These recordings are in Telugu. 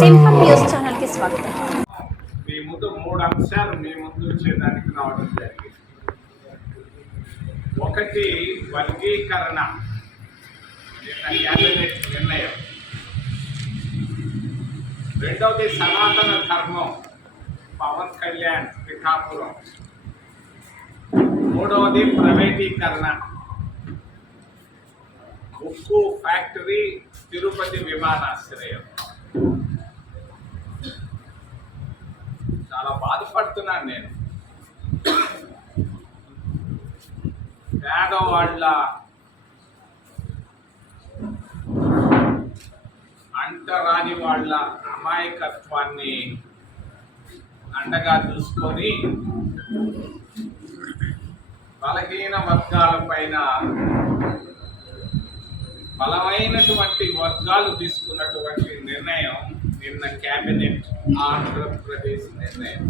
సింహం న్యూస్ ఛానల్ కి స్వాగతం. మీ ముందు 3 అంశాలు మీ ముందు వచ్చేదానికి రావడం జరిగింది. ఒకటి వర్గీకరణ క్యాబినెట్ నిర్ణయం, రెండవది సనాతన ధర్మం పవన్ కళ్యాణ్ పిఠాపురం, మూడవది ప్రైవేటీకరణ ఉక్కు ఫ్యాక్టరీ తిరుపతి విమానాశ్రయం. చాలా బాధపడుతున్నాను నేను. పేదవాళ్ళ అంటరాని వాళ్ళ అమాయకత్వాన్ని అండగా చూసుకొని బలహీన వర్గాల పైన బలమైనటువంటి వర్గాలు తీసుకున్నటువంటి నిర్ణయం నిన్న క్యాబినెట్ ఆంధ్రప్రదేశ్ నిర్ణయం.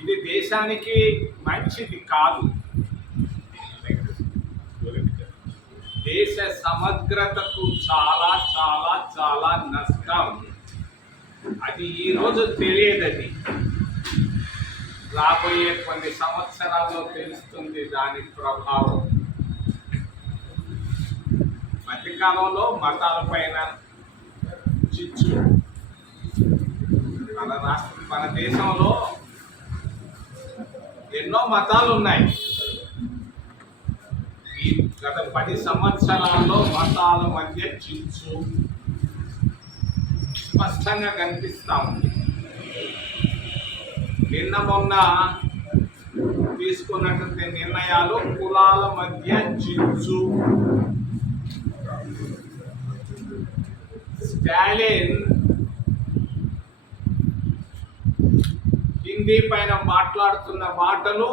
ఇది దేశానికి మంచిది కాదు. దేశ సమగ్రతకు చాలా చాలా చాలా నష్టం. అది ఈరోజు తెలియదది, రాబోయే కొన్ని సంవత్సరాల్లో తెలుస్తుంది దాని ప్రభావం. మధ్యకాలంలో మతాల పైన చిచ్చు. మన దేశంలో ఎన్నో మతాలు ఉన్నాయి. ఈ గత 10 సంవత్సరాల్లో మతాల మధ్య చిచ్చు స్పష్టంగా కనిపిస్తా ఉంది. నిన్న మొన్న తీసుకున్నటువంటి నిర్ణయాలు కులాల మధ్య చిచ్చు. స్టాలిన్ హిందీ పైన మాట్లాడుతున్న మాటలు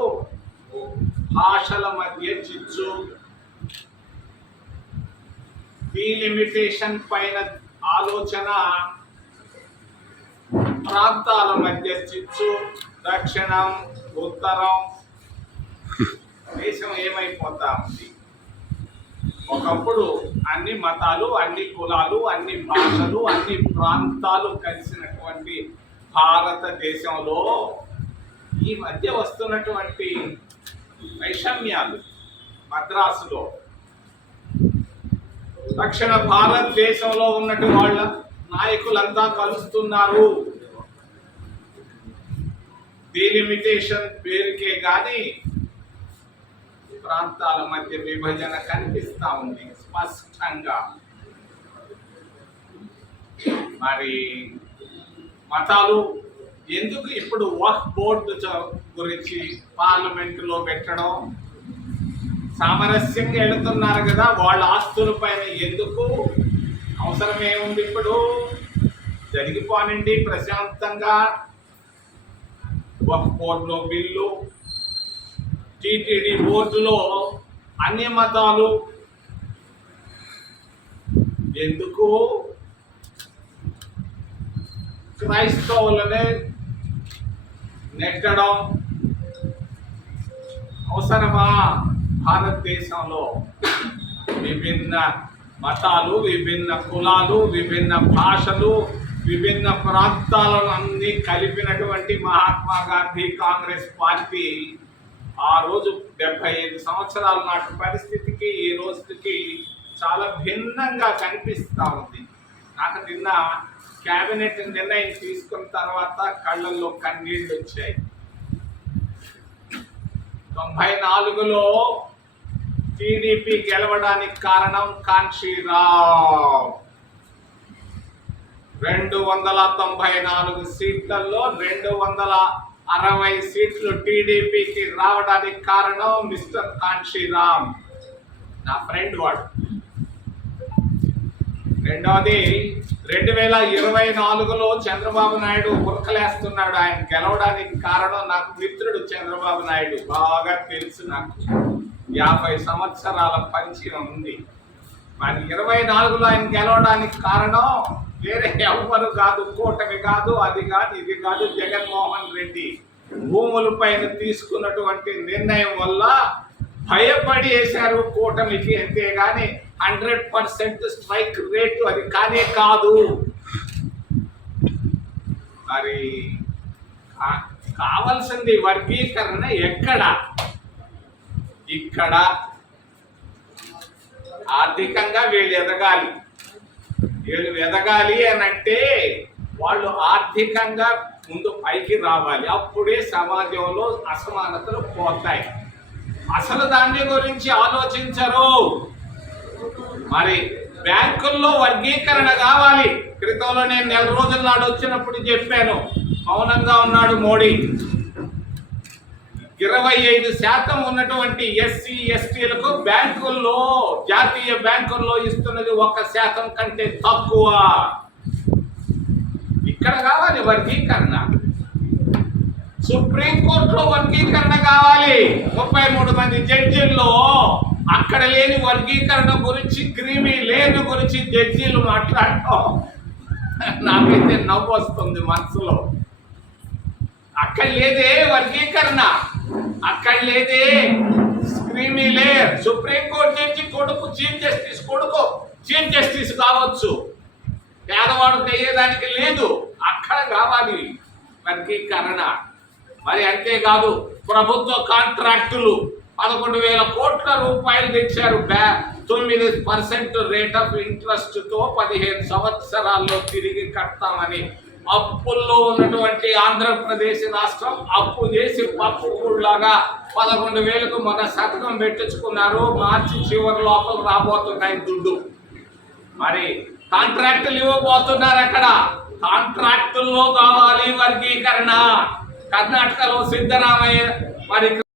భాషల మధ్య చిచ్చు. డీలిమిటేషన్ పైన ఆలోచన ప్రాంతాల మధ్య చిచ్చు. దక్షిణం ఉత్తరం దేశం ఏమైపోతా ఉంది. ఒకప్పుడు అన్ని మతాలు, అన్ని కులాలు, అన్ని భాషలు, అన్ని ప్రాంతాలు కలిసినటువంటి భారతదేశంలో ఈ మధ్య వస్తున్నటువంటి వైషమ్యాలు, మద్రాసులో దక్షిణ భారతదేశంలో ఉన్నట్టు వాళ్ళ నాయకులంతా కలుస్తున్నారు. డీలిమిటేషన్ పేరుకే కానీ ప్రాంతాల మధ్య విభజన కనిపిస్తా ఉంది స్పష్టంగా. మరి మతాలు ఎందుకు ఇప్పుడు వక్ఫ్ బోర్డు గురించి పార్లమెంటులో పెట్టడం? సామరస్యంగా వెళుతున్నారు కదా, వాళ్ళ ఆస్తుల పైన ఎందుకు అవసరం ఏముంది? ఇప్పుడు జరిగిపోనండి ప్రశాంతంగా. వక్ఫ్ బోర్డులో బిల్లు, టీటీడీ బోర్డులో అన్ని మతాలు ఎందుకు? క్రైస్తవులనే నెట్టడం అవసరమా? భారతదేశంలో విభిన్న మతాలు, విభిన్న కులాలు, విభిన్న భాషలు, విభిన్న ప్రాంతాలను అన్ని కలిపినటువంటి మహాత్మా గాంధీ కాంగ్రెస్ పార్టీ ఆ రోజు 75 సంవత్సరాల నాటి పరిస్థితికి ఈ రోజుకి చాలా భిన్నంగా కనిపిస్తూ ఉంది. నాకు నిన్న క్యాబినెట్ నిర్ణయం తీసుకున్న తర్వాత కళ్ళల్లో కన్నీళ్ళు వచ్చాయి. 94లో టీడీపీ గెలవడానికి కారణం కాంశీరామ్. 294 సీట్లలో 260 సీట్లు టీడీపీకి రావడానికి కారణం మిస్టర్ కాంశీరామ్, నా ఫ్రెండ్ వాడు. రెండవది 2024లో చంద్రబాబు నాయుడు ఉరకలేస్తున్నాడు. ఆయన గెలవడానికి కారణం నాకు మిత్రుడు చంద్రబాబు నాయుడు, బాగా తెలుసు. నాకు 50 సంవత్సరాల పరిచయం ఉంది. మరి 24లో ఆయన గెలవడానికి కారణం వేరే ఎవరు కాదు, కూటమి కాదు, అది కాదు, ఇది కాదు, జగన్మోహన్ రెడ్డి భూముల పైన తీసుకున్నటువంటి నిర్ణయం వల్ల భయపడి వేశారు కూటమికి, అంతేగాని 100% స్ట్రైక్ రేటు అది కానే కాదు. మరి కావాల్సింది వర్గీకరణ ఎక్కడ? ఇక్కడ ఆర్థికంగా వీళ్ళు ఎదగాలి. వీళ్ళు ఎదగాలి అని అంటే వాళ్ళు ఆర్థికంగా ముందు పైకి రావాలి. అప్పుడే సమాజంలో అసమానతలు పోతాయి. అసలు దాని గురించి ఆలోచించరు. మరి బ్యాంకుల్లో వర్గీకరణ కావాలి. క్రితంలో నేను 4 రోజుల నాడు వచ్చినప్పుడు చెప్పాను, మౌనంగా ఉన్నాడు మోడీ. 25% ఉన్నటువంటి ఎస్సీ ఎస్టీలకు బ్యాంకుల్లో, జాతీయ బ్యాంకుల్లో ఇస్తున్నది 1% కంటే తక్కువ. ఇక్కడ కావాలి వర్గీకరణ. సుప్రీంకోర్టులో వర్గీకరణ కావాలి. 33 మంది జడ్జిల్లో అక్కడ లేని వర్గీకరణ గురించి, క్రీమీ లేని గురించి జడ్జీలు మాట్లాడటం నాకైతే నవ్వు వస్తుంది మనసులో. అక్కడ లేదే వర్గీకరణ, అక్కడ లేదే క్రీమీ లేయర్. సుప్రీంకోర్టు జడ్జి కొడుకు చీఫ్ జస్టిస్, కొడుకు చీఫ్ జస్టిస్ కావచ్చు, పేదవాడు అయ్యేదానికి లేదు. అక్కడ కావాలి వర్గీకరణ. మరి అంతేకాదు, ప్రభుత్వ కాంట్రాక్టులు 11,000 కోట్ల రూపాయలు తెచ్చారు. 9% రేట్ ఆఫ్ ఇంట్రెస్ట్ తో 15 సంవత్సరాల్లో తిరిగి కడతామని. అప్పుల్లో ఉన్నటువంటి ఆంధ్రప్రదేశ్ రాష్ట్రం అప్పు చేసి పప్పులాగా 11,000కు మన శతకం పెట్టించుకున్నారు. మార్చి చివరి లోపల రాబోతున్నాయి దుడ్డు. మరి కాంట్రాక్టులు ఇవ్వబోతున్నారు. అక్కడ కాంట్రాక్టుల్లో కావాలి వర్గీకరణ. కర్ణాటకలో సిద్ధరామయ్య మరి